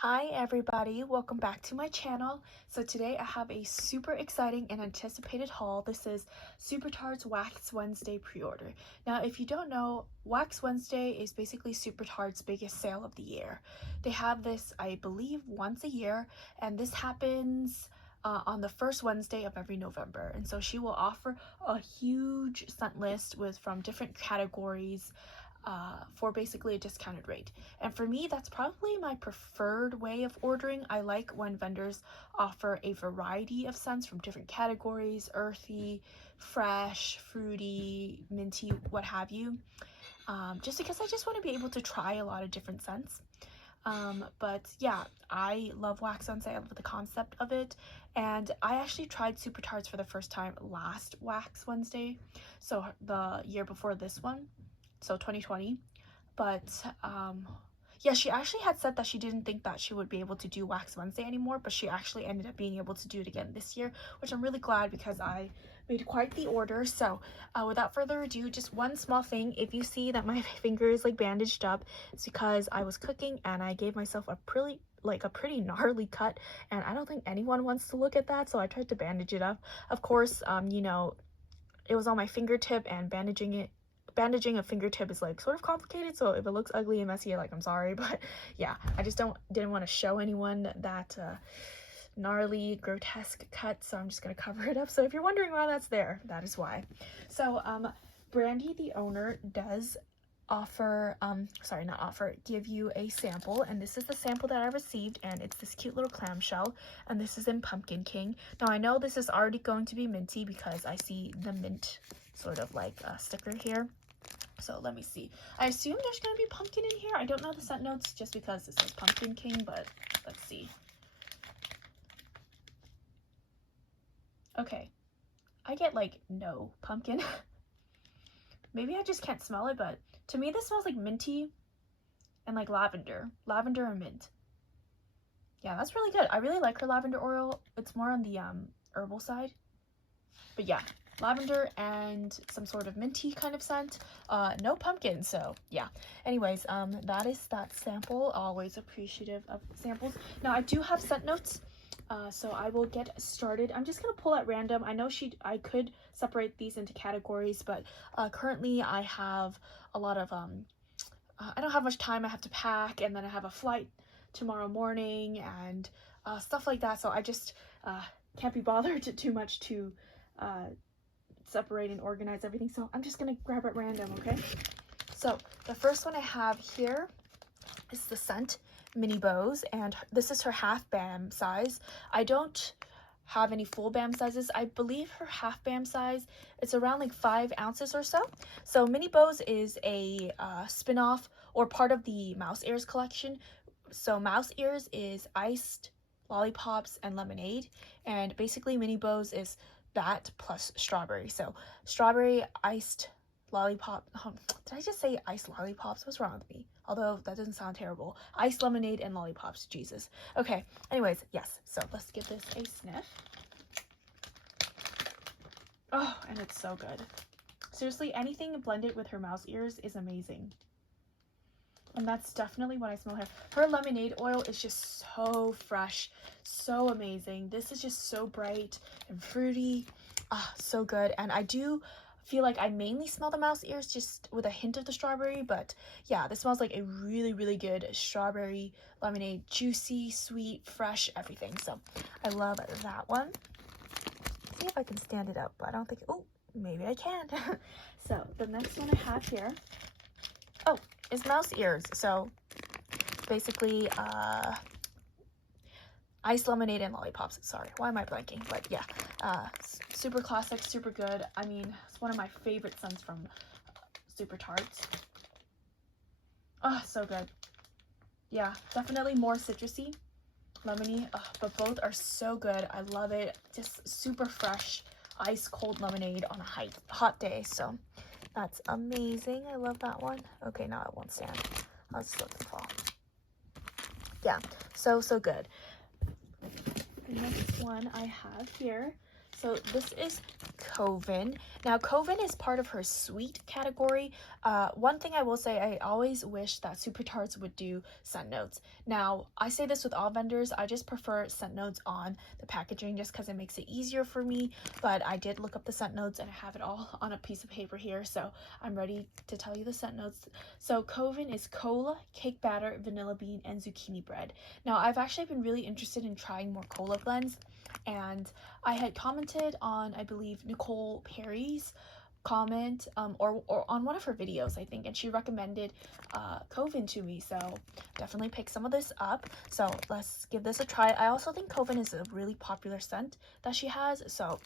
Hi everybody, welcome back to my channel. So today I have a super exciting and anticipated haul. This is Supertarts Wax Wednesday pre-order. Now if you don't know, Wax Wednesday is basically Supertarts' biggest sale of the year. They have this, I believe, once a year, and this happens on the first Wednesday of every November. And so she will offer a huge scent list from different categories for basically a discounted rate. And for me, that's probably my preferred way of ordering. I like when vendors offer a variety of scents from different categories: earthy, fresh, fruity, minty, what have you. Just because I just want to be able to try a lot of different scents. But yeah, I love Wax Wednesday. I love the concept of it. And I actually tried Supertarts for the first time last Wax Wednesday, so the year before this one, so 2020. But yeah, she actually had said that she didn't think that she would be able to do Wax Wednesday anymore, but she actually ended up being able to do it again this year, which I'm really glad because I made quite the order. So without further ado, just one small thing: if you see that my finger is like bandaged up, it's because I was cooking and I gave myself a pretty gnarly cut, and I don't think anyone wants to look at that, so I tried to bandage it up. Of course, you know, it was on my fingertip, and bandaging a fingertip is like sort of complicated, so if it looks ugly and messy, like, I'm sorry. But yeah, I just didn't want to show anyone that gnarly, grotesque cut, so I'm just gonna cover it up. So if you're wondering why that's there, that is why. So Brandy, the owner, does offer give you a sample, and this is the sample that I received, and it's this cute little clamshell, and this is in Pumpkin King. Now I know this is already going to be minty because I see the mint sort of like sticker here. So let me see. I assume there's going to be pumpkin in here. I don't know the scent notes just because this says Pumpkin King, but let's see. Okay, I get like no pumpkin. Maybe I just can't smell it, but to me this smells like minty and like lavender and mint. Yeah, that's really good. I really like her lavender oil. It's more on the herbal side, but yeah, lavender and some sort of minty kind of scent. No pumpkin, so yeah. Anyways, that is that sample. Always appreciative of samples. Now I do have scent notes, so I will get started. I'm just gonna pull at random. I know I could separate these into categories, but currently I have a lot of I don't have much time. I have to pack, and then I have a flight tomorrow morning and stuff like that, so I just can't be bothered too much to separate and organize everything, so I'm just gonna grab at random. Okay, so the first one I have here is the scent Mini Bows, and this is her half bam size. I don't have any full bam sizes. I believe her half bam size, it's around like 5 ounces or so. So Mini Bows is a spin-off or part of the Mouse Ears collection. So Mouse Ears is iced lollipops and lemonade, and basically Mini Bows is that plus strawberry. So strawberry, iced lollipop, did I just say iced lollipops? What's wrong with me? Although that doesn't sound terrible. Iced lemonade and lollipops, Jesus. Okay, anyways, yes, so let's give this a sniff. Oh, and it's so good. Seriously, anything blended with her mouse ears is amazing. And that's definitely what I smell here. Her lemonade oil is just so fresh, so amazing. This is just so bright and fruity. Ah, so good. And I do feel like I mainly smell the mouse ears, just with a hint of the strawberry, but yeah, this smells like a really, really good strawberry lemonade. Juicy, sweet, fresh, everything. So I love that one. Let's see if I can stand it up, but I don't think, oh, maybe I can. So the next one I have here, oh, is mouse ears. So basically iced lemonade and lollipops. Sorry, why am I blanking? But yeah, super classic, super good. I mean, it's one of my favorite scents from Supertarts. Oh, so good. Yeah, definitely more citrusy, lemony, but both are so good. I love it. Just super fresh, ice cold lemonade on a hot day. So that's amazing. I love that one. Okay, now it won't stand. I'll just let them fall. Yeah, so good. The next one I have here, so this is Coven. Now, Coven is part of her sweet category. One thing I will say, I always wish that Supertarts would do scent notes. Now, I say this with all vendors, I just prefer scent notes on the packaging just because it makes it easier for me, but I did look up the scent notes and I have it all on a piece of paper here, so I'm ready to tell you the scent notes. So Coven is cola, cake batter, vanilla bean, and zucchini bread. Now, I've actually been really interested in trying more cola blends, and I had commented on, I believe, Nicole Perry's comment, or on one of her videos, I think, and she recommended Coven to me, so definitely pick some of this up. So let's give this a try. I also think Coven is a really popular scent that she has, so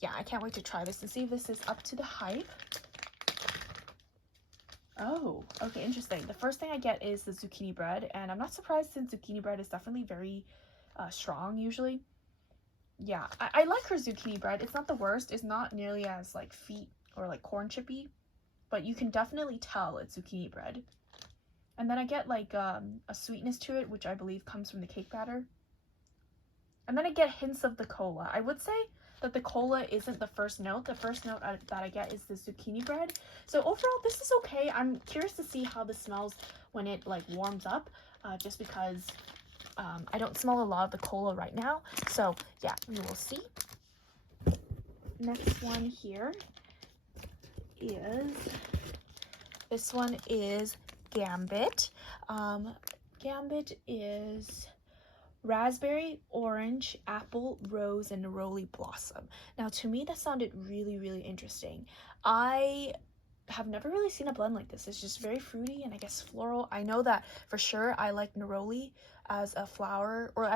yeah, I can't wait to try this and see if this is up to the hype. Oh, okay, interesting. The first thing I get is the zucchini bread, and I'm not surprised since zucchini bread is definitely very strong usually. Yeah, I like her zucchini bread. It's not the worst. It's not nearly as like feet or like corn chippy, but you can definitely tell it's zucchini bread. And then I get like a sweetness to it, which I believe comes from the cake batter. And then I get hints of the cola. I would say that the cola isn't the first note. The first note that I get is the zucchini bread. So overall, this is okay. I'm curious to see how this smells when it like warms up, just because I don't smell a lot of the cola right now, so yeah, we will see. Next one here is, this one is Gambit. Gambit is raspberry, orange, apple, rose, and neroli blossom. Now, to me, that sounded really, really interesting. I have never really seen a blend like this. It's just very fruity and I guess floral. I know that for sure I like neroli as a flower, or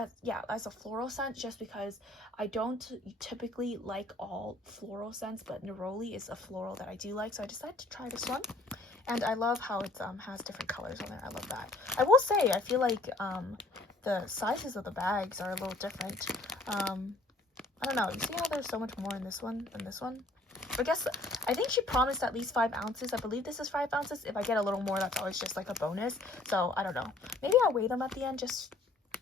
as a floral scent, just because I don't typically like all floral scents, but neroli is a floral that I do like, so I decided to try this one. And I love how it has different colors on it. I love that. I will say, I feel like the sizes of the bags are a little different. I don't know, you see how there's so much more in this one than this one? I think she promised at least 5 ounces. I believe this is 5 ounces. If I get a little more, that's always just like a bonus. So I don't know. Maybe I'll weigh them at the end just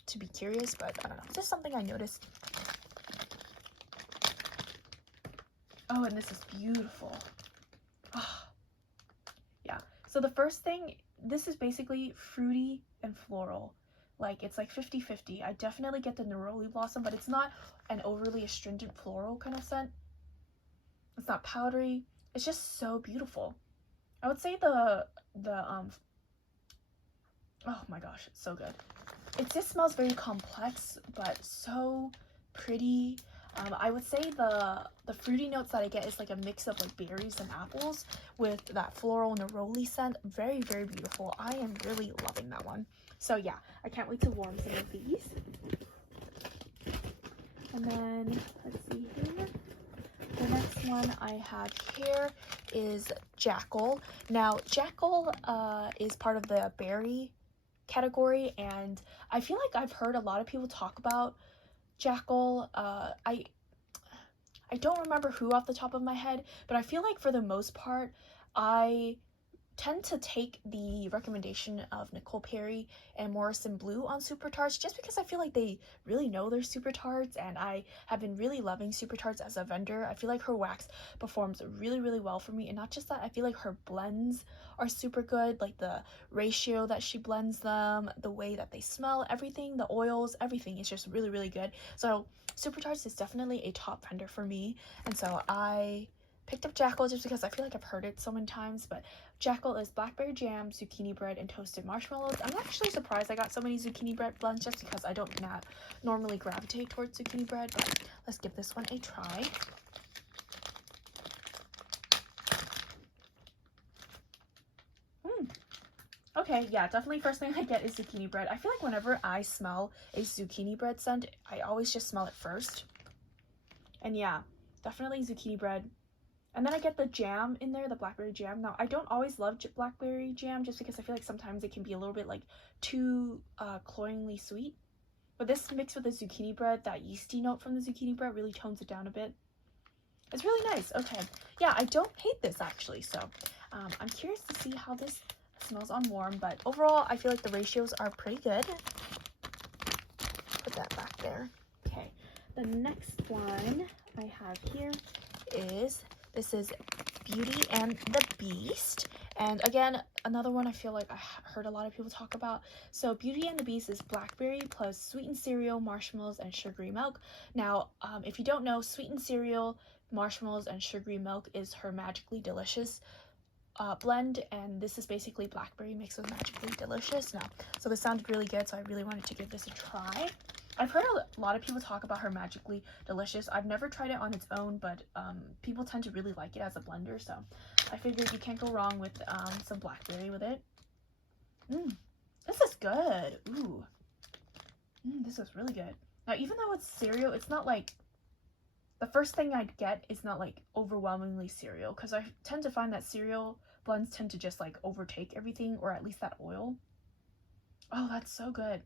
to be curious, but I don't know. Just something I noticed. Oh, and this is beautiful. Oh. Yeah. So the first thing, this is basically fruity and floral. Like, it's like 50-50. I definitely get the neroli blossom, but it's not an overly astringent floral kind of scent. It's not powdery. It's just so beautiful. I would say oh my gosh, it's so good. It just smells very complex, but so pretty. I would say the fruity notes that I get is like a mix of like berries and apples with that floral neroli scent. Very, very beautiful. I am really loving that one. So yeah, I can't wait to warm some of these. And then, let's see here. The next one I have here is Jackal. Now, Jackal is part of the berry category, and I feel like I've heard a lot of people talk about Jackal. I don't remember who off the top of my head, but I feel like for the most part, I tend to take the recommendation of Nicole Perry and Morrison Blue on Supertarts, just because I feel like they really know their Supertarts, and I have been really loving Supertarts as a vendor. I feel like her wax performs really, really well for me, and not just that, I feel like her blends are super good, like the ratio that she blends them, the way that they smell, everything, the oils, everything is just really, really good. So Supertarts is definitely a top vendor for me, and so I picked up Jackal just because I feel like I've heard it so many times. But Jackal is blackberry jam, zucchini bread, and toasted marshmallows. I'm actually surprised I got so many zucchini bread blends, just because I don't normally gravitate towards zucchini bread, but let's give this one a try. Okay, yeah, definitely first thing I get is zucchini bread. I feel like whenever I smell a zucchini bread scent, I always just smell it first. And yeah, definitely zucchini bread. And then I get the jam in there, the blackberry jam. Now, I don't always love blackberry jam, just because I feel like sometimes it can be a little bit like too cloyingly sweet. But this mixed with the zucchini bread, that yeasty note from the zucchini bread really tones it down a bit. It's really nice. Okay, yeah, I don't hate this actually, so I'm curious to see how this smells on warm, but overall I feel like the ratios are pretty good. Put that back there. Okay, the next one I have here this is Beauty and the Beast. And again, another one I feel like I heard a lot of people talk about. So Beauty and the Beast is blackberry plus sweetened cereal, marshmallows, and sugary milk. Now, if you don't know, sweetened cereal, marshmallows, and sugary milk is her Magically Delicious blend, and this is basically blackberry mixed with Magically Delicious. Now, so this sounded really good, so I really wanted to give this a try. I've heard a lot of people talk about her Magically Delicious. I've never tried it on its own, but people tend to really like it as a blender, so I figured you can't go wrong with some blackberry with it. This is good. Ooh. This is really good. Now, even though it's cereal, it's not like, the first thing I'd get is not like overwhelmingly cereal, because I tend to find that cereal blends tend to just like overtake everything, or at least that oil. Oh, that's so good.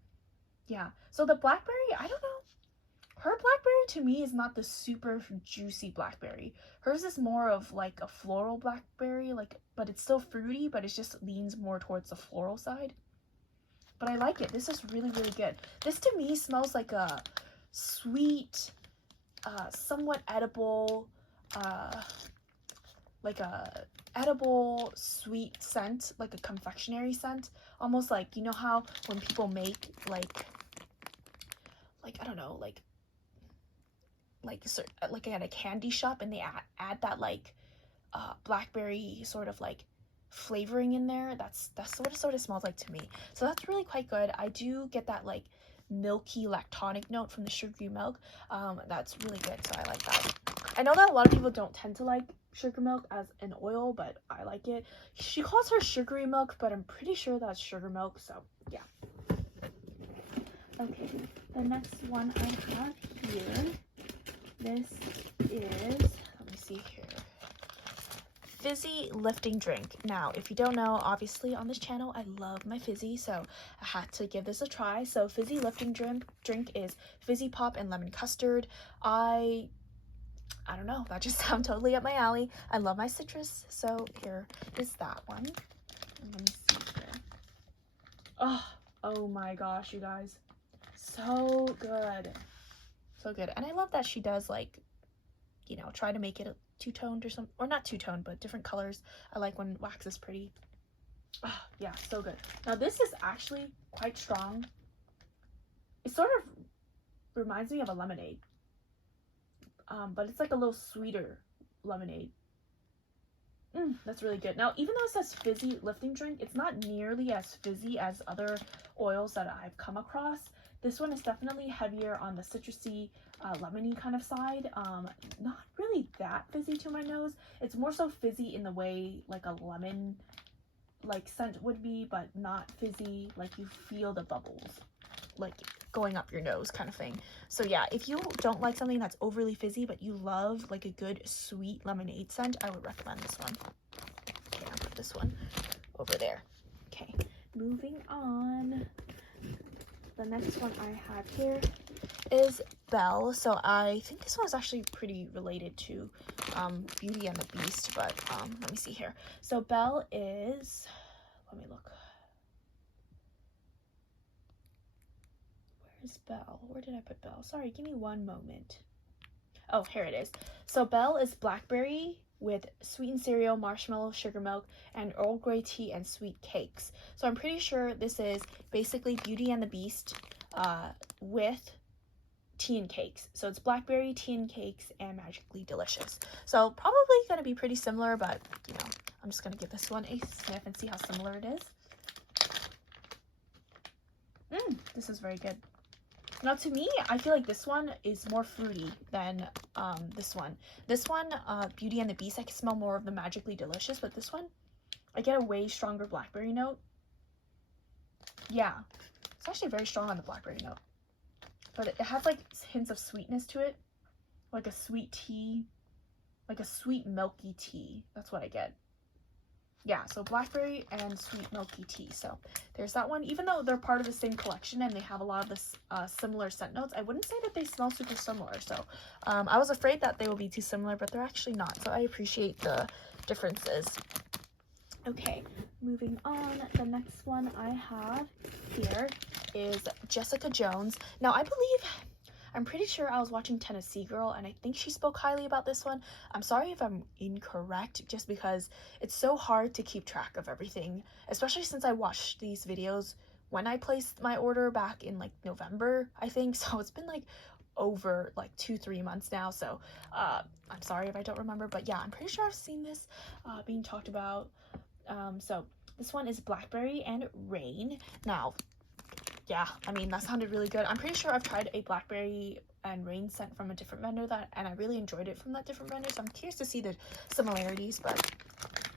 Yeah, so the blackberry, I don't know. Her blackberry to me is not the super juicy blackberry. Hers is more of like a floral blackberry, like, but it's still fruity, but it just leans more towards the floral side. But I like it. This is really, really good. This to me smells like a sweet, somewhat edible, like a edible sweet scent, like a confectionery scent, almost like, you know how when people make like I don't know, like at a candy shop, and they add that like blackberry sort of like flavoring in there. That's what it sort of smells like to me. So that's really quite good. I do get that like milky lactonic note from the sugary milk. That's really good, so I like that. I know that a lot of people don't tend to like sugar milk as an oil, but I like it. She calls her sugary milk, but I'm pretty sure that's sugar milk, so yeah. Okay, the next one I have here, this is, let me see here, Fizzy lifting drink. Now, if you don't know, obviously on this channel I love my Fizzy, so I had to give this a try. So Fizzy lifting drink is Fizzy Pop and lemon custard. I don't know, that just sounds totally up my alley. I love my citrus, so here is that one. And let me see here. Oh my gosh, you guys, so good, so good. And I love that she does, like, you know, try to make it two-toned or something, or not two-toned, but different colors. I like when wax is pretty. Yeah, so good. Now this is actually quite strong. It sort of reminds me of a lemonade, but it's like a little sweeter lemonade. That's really good. Now, even though it says Fizzy lifting drink, it's not nearly as fizzy as other oils that I've come across. This one is definitely heavier on the citrusy, lemony kind of side. Not really that fizzy to my nose. It's more so fizzy in the way like a lemon like scent would be, but not fizzy, like you feel the bubbles like going up your nose kind of thing. So yeah, if you don't like something that's overly fizzy but you love like a good sweet lemonade scent, I would recommend this one. Okay, I'll put this one over there. Okay, moving on. The next one I have here is Belle. So I think this one is actually pretty related to Beauty and the Beast, but let me see here. So Belle is, let me look. Where's Belle? Where did I put Belle? Sorry, give me one moment. Oh, here it is. So Belle is blackberry with sweetened cereal, marshmallow, sugar milk, and Earl Grey tea and sweet cakes. So I'm pretty sure this is basically Beauty and the Beast with tea and cakes. So it's blackberry, tea and cakes, and Magically Delicious. So probably going to be pretty similar, but you know, I'm just going to give this one a sniff and see how similar it is. This is very good. Now, to me, I feel like this one is more fruity than this one. This one, Beauty and the Beast, I can smell more of the Magically Delicious, but this one, I get a way stronger blackberry note. Yeah, it's actually very strong on the blackberry note. But it has, like, hints of sweetness to it. Like a sweet tea, like a sweet milky tea. That's what I get. Yeah, so blackberry and sweet milky tea. So there's that one. Even though they're part of the same collection and they have a lot of this similar scent notes, I wouldn't say that they smell super similar. So I was afraid that they would be too similar, but they're actually not. So I appreciate the differences. Okay, moving on. The next one I have here is Jessica Jones. Now, I believe, I'm pretty sure I was watching Tennessee Girl, and I think she spoke highly about this one. I'm sorry if I'm incorrect, just because it's so hard to keep track of everything, especially since I watched these videos when I placed my order back in like November, I think. So it's been like over like 2-3 months now, so I'm sorry if I don't remember, but yeah, I'm pretty sure I've seen this being talked about. So this one is Blackberry and Rain. Now, yeah, I mean, that sounded really good. I'm pretty sure I've tried a Blackberry and Rain scent from a different vendor and I really enjoyed it from that different vendor, so I'm curious to see the similarities, but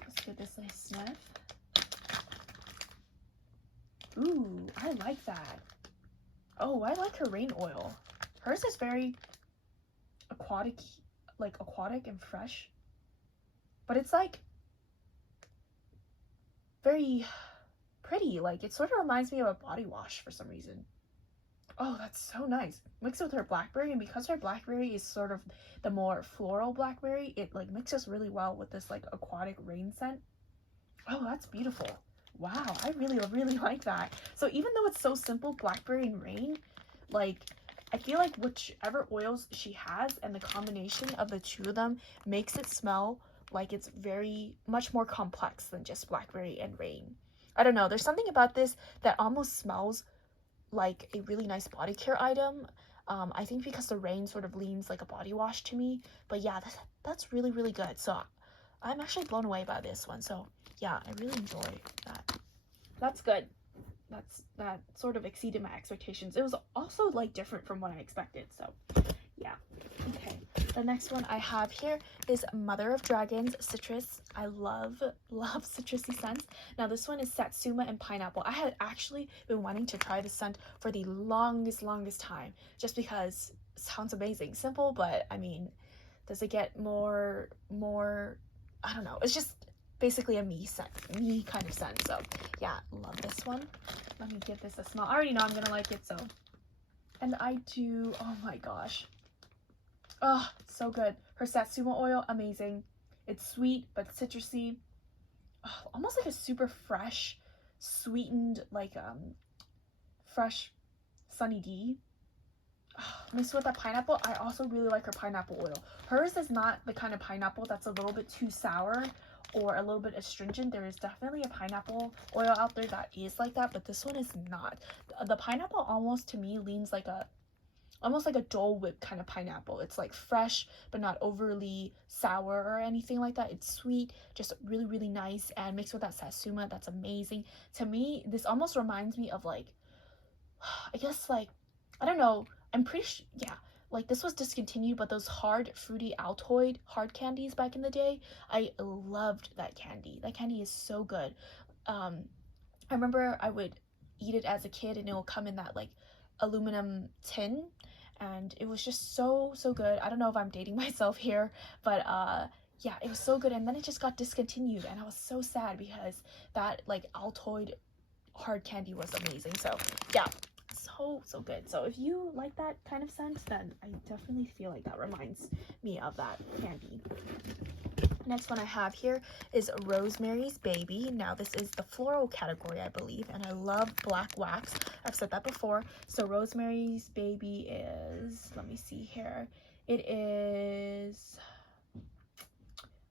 let's give this a sniff. Ooh, I like that. Oh, I like her rain oil. Hers is very aquatic and fresh, but it's like very pretty. Like, it sort of reminds me of a body wash for some reason. Oh, that's so nice. Mixed with her blackberry, and because her blackberry is sort of the more floral blackberry, it like mixes really well with this like aquatic rain scent. Oh, that's beautiful. Wow, I really like that. So even though it's so simple, Blackberry and Rain, like, I feel like whichever oils she has and the combination of the two of them makes it smell like it's very much more complex than just Blackberry and Rain. I don't know, there's something about this that almost smells like a really nice body care item. I think because the Rain sort of leans like a body wash to me, but yeah, that's really good. So I'm actually blown away by this one. So yeah, I really enjoy that. That's good. That sort of exceeded my expectations. It was also like different from what I expected. So yeah. Okay. The next one I have here is Mother of Dragons Citrus. I love citrusy scents. Now this one is Satsuma and Pineapple. I had actually been wanting to try this scent for the longest time, just because it sounds amazing. Simple, but I mean, does it get more I don't know. It's just basically a me kind of scent. So yeah, love this one. Let me give this a smell. I already know I'm gonna like it, so. And I do. Oh my gosh. Oh, so good. Her Satsuma oil, amazing. It's sweet but citrusy. Oh, almost like a super fresh, sweetened, like fresh Sunny D. Mixed with that pineapple, I also really like her pineapple oil. Hers is not the kind of pineapple that's a little bit too sour or a little bit astringent. There is definitely a pineapple oil out there that is like that, but this one is not. The pineapple almost to me leans like almost like a Dole Whip kind of pineapple. It's like fresh but not overly sour or anything like that. It's sweet, just really nice, and mixed with that Satsuma, that's amazing. To me, this almost reminds me of like, I guess like, I don't know, I'm pretty sure, yeah, like this was discontinued, but those hard fruity Altoid hard candies back in the day, I loved that candy. That candy is so good. I remember I would eat it as a kid, and it will come in that like aluminum tin, and it was just so good. I don't know if I'm dating myself here, but yeah, it was so good, and then it just got discontinued, and I was so sad because that like Altoid hard candy was amazing. So yeah, so good. So if you like that kind of scent, then I definitely feel like that reminds me of that candy. Next one I have here is Rosemary's Baby. Now this is the floral category, I believe, and I love black wax. I've said that before. So Rosemary's Baby is, let me see here, it is,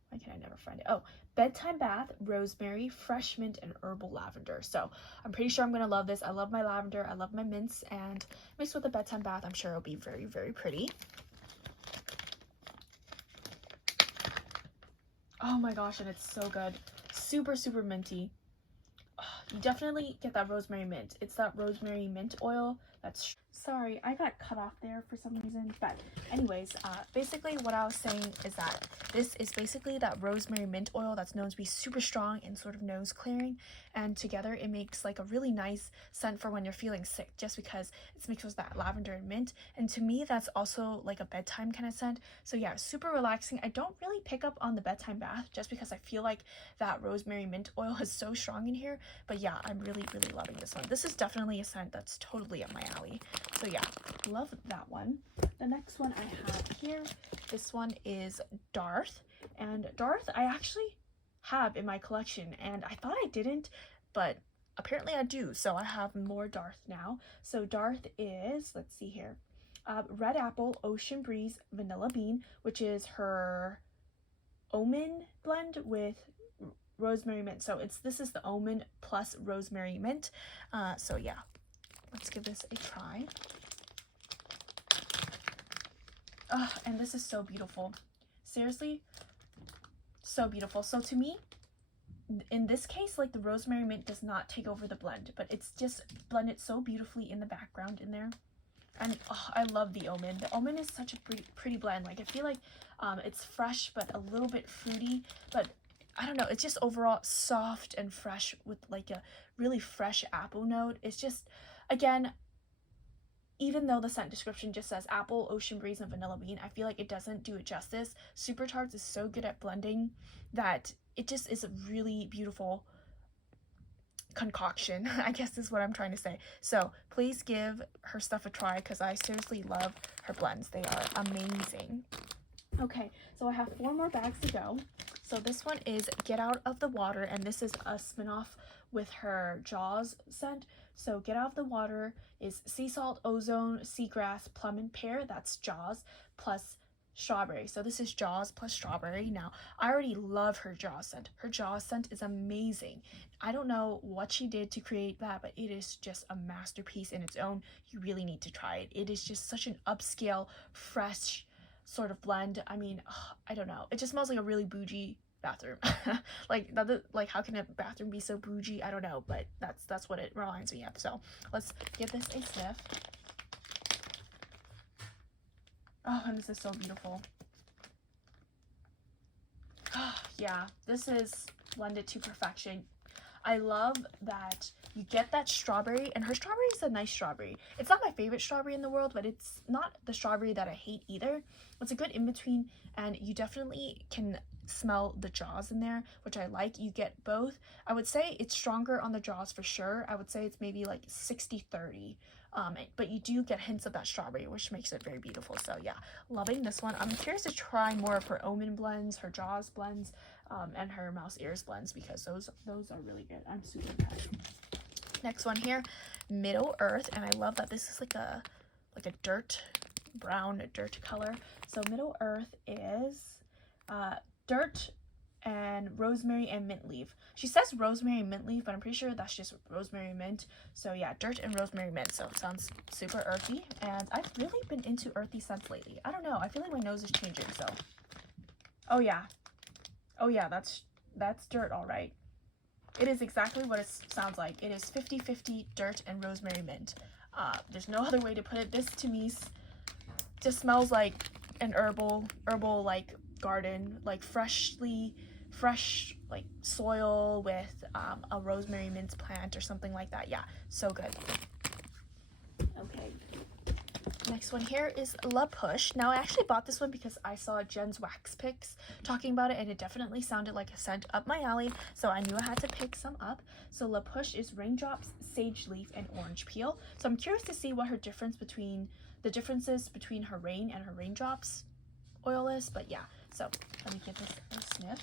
why can I never find it? Oh, Bedtime Bath, Rosemary, Fresh Mint, and Herbal Lavender. So I'm pretty sure I'm gonna love this. I love my lavender, I love my mints, and mixed with the Bedtime Bath, I'm sure it'll be very pretty. Oh my gosh, and it's so good. Super minty. Oh, you definitely get that rosemary mint. It's that rosemary mint oil that's, sorry, I got cut off there for some reason, but anyways, basically what I was saying is that this is basically that rosemary mint oil that's known to be super strong and sort of nose clearing, and together it makes like a really nice scent for when you're feeling sick, just because it's mixed with that lavender and mint, and to me that's also like a bedtime kind of scent. So yeah, super relaxing. I don't really pick up on the Bedtime Bath just because I feel like that rosemary mint oil is so strong in here, but yeah, I'm really loving this one. This is definitely a scent that's totally up my alley. So yeah, love that one. The next one I have here, this one is Darth, and Darth I actually have in my collection, and I thought I didn't, but apparently I do, so I have more Darth now. So Darth is, let's see here, Red Apple, Ocean Breeze, Vanilla Bean, which is her almond blend with rosemary mint. So this is the almond plus rosemary mint. So yeah, let's give this a try. Oh, and this is so beautiful. Seriously, so beautiful. So to me, in this case, like the rosemary mint does not take over the blend, but it's just blended so beautifully in the background in there. And oh, I love the almond. The almond is such a pretty blend. Like I feel like it's fresh but a little bit fruity, but I don't know, it's just overall soft and fresh with like a really fresh apple note. It's just, again, even though the scent description just says apple, ocean breeze, and vanilla bean, I feel like it doesn't do it justice. Supertarts is so good at blending that it just is a really beautiful concoction, I guess is what I'm trying to say. So please give her stuff a try because I seriously love her blends. They are amazing. Okay, so I have 4 more bags to go. So this one is Get Out of the Water, and this is a spin-off with her Jaws scent. So Get Out of the Water is sea salt, ozone, seagrass, plum, and pear. That's Jaws plus strawberry. So this is Jaws plus strawberry. Now, I already love her Jaws scent. Her Jaws scent is amazing. I don't know what she did to create that, but it is just a masterpiece in its own. You really need to try it. It is just such an upscale, fresh sort of blend. I mean, I don't know. It just smells like a really bougie bathroom. like how can a bathroom be so bougie? I don't know, but that's what it reminds me of. So let's give this a sniff. Oh, and this is so beautiful. Yeah, this is blended to perfection. I love that you get that strawberry, and her strawberry is a nice strawberry. It's not my favorite strawberry in the world, but it's not the strawberry that I hate either. It's a good in-between, and you definitely can smell the Jaws in there, which I like. You get both. I would say it's stronger on the Jaws for sure. I would say it's maybe like 60-30. But you do get hints of that strawberry, which makes it very beautiful. So yeah, loving this one. I'm curious to try more of her almond blends, her Jaws blends, and her mouse ears blends, because those are really good. I'm super impressed. Next one here, Middle Earth, and I love that this is like a brown dirt color. So Middle Earth is dirt and rosemary and mint leaf. She says rosemary and mint leaf, but I'm pretty sure that's just rosemary mint. So yeah, dirt and rosemary mint. So it sounds super earthy, and I've really been into earthy scents lately. I don't know, I feel like my nose is changing. So oh yeah, that's dirt, all right. It is exactly what it sounds like. It is 50-50 dirt and rosemary mint. There's no other way to put it. This to me just smells like an herbal like garden, like fresh like soil with a rosemary mint plant or something like that. Yeah, so good. Okay, next one here is La Push. Now I actually bought this one because I saw Jen's WaxyPacks talking about it, and it definitely sounded like a scent up my alley, so I knew I had to pick some up. So La Push is raindrops, sage leaf, and orange peel. So I'm curious to see what the differences between her rain and her raindrops oil is, but yeah. So let me give this a sniff.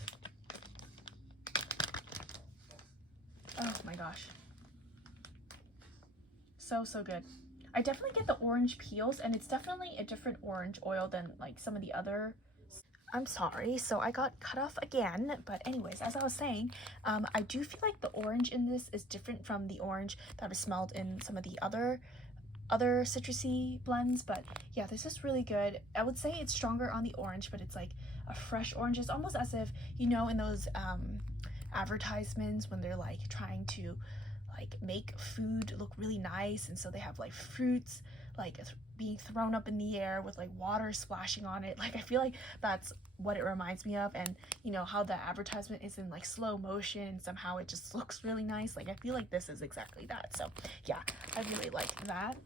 Oh my gosh, so good. I definitely get the orange peels, and it's definitely a different orange oil than like some of the other. I'm sorry, so I got cut off again, but anyways, as I was saying, I do feel like the orange in this is different from the orange that I smelled in some of the other citrusy blends. But yeah, this is really good. I would say it's stronger on the orange, but it's like a fresh orange. It's almost as if, you know, in those advertisements when they're like trying to like make food look really nice, and so they have like fruits like being thrown up in the air with like water splashing on it. Like I feel like that's what it reminds me of, and you know how the advertisement is in like slow motion and somehow it just looks really nice. Like I feel like this is exactly that. So yeah, I really like that.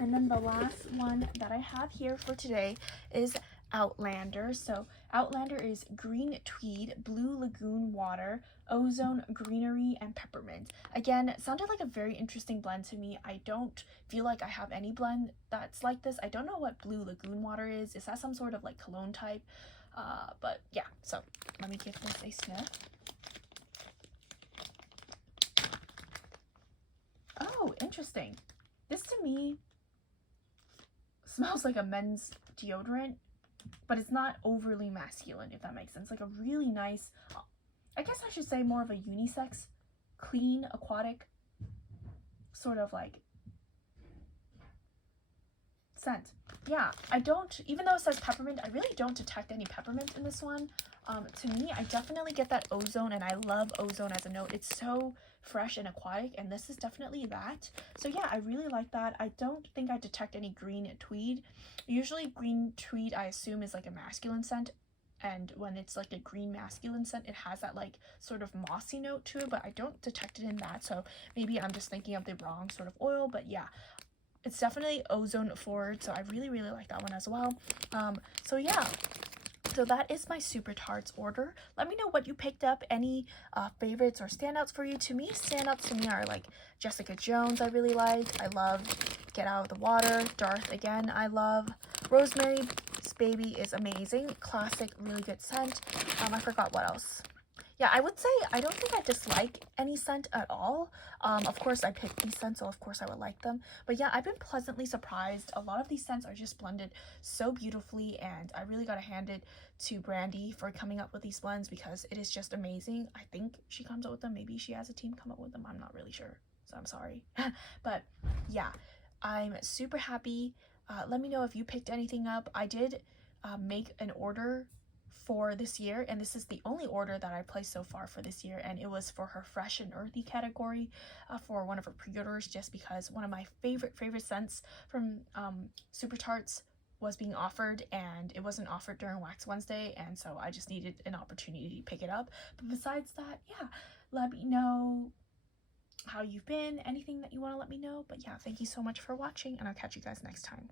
And then the last one that I have here for today is Outlander. So Outlander is green tweed, blue lagoon water, ozone, greenery, and peppermint. Again, it sounded like a very interesting blend to me. I don't feel like I have any blend that's like this. I don't know what blue lagoon water is. Is that some sort of like cologne type? But yeah, so let me give this a sniff. Oh, interesting. This to me smells like a men's deodorant, but it's not overly masculine, if that makes sense. Like a really nice, I guess I should say more of a unisex, clean, aquatic, sort of like scent. Yeah, I don't, even though it says peppermint, I really don't detect any peppermint in this one. To me, I definitely get that ozone, and I love ozone as a note. It's so fresh and aquatic, and this is definitely that. So yeah, I really like that. I don't think I detect any green tweed. Usually green tweed, I assume, is like a masculine scent, and when it's like a green masculine scent, it has that like sort of mossy note to it, but I don't detect it in that. So maybe I'm just thinking of the wrong sort of oil, but yeah, it's definitely ozone forward, so I really like that one as well. So yeah, so that is my Supertarts order. Let me know what you picked up, any favorites or standouts for you. To me, standouts to me are like Jessica Jones, I really like. I love Get Out of the Water. Darth, again, I love. Rosemary's Baby is amazing. Classic, really good scent. I forgot what else. Yeah, I would say I don't think I dislike any scent at all. Of course, I picked these scents, so of course I would like them. But yeah, I've been pleasantly surprised. A lot of these scents are just blended so beautifully, and I really gotta hand it to Brandy for coming up with these blends because it is just amazing. I think she comes up with them. Maybe she has a team come up with them. I'm not really sure, so I'm sorry. But yeah, I'm super happy. Let me know if you picked anything up. I did make an order for this year, and this is the only order that I placed so far for this year, and it was for her fresh and earthy category for one of her pre-orders, just because one of my favorite scents from Supertarts was being offered, and it wasn't offered during Wax Wednesday, and so I just needed an opportunity to pick it up. But besides that, yeah, let me know how you've been, anything that you want to let me know. But yeah, thank you so much for watching, and I'll catch you guys next time.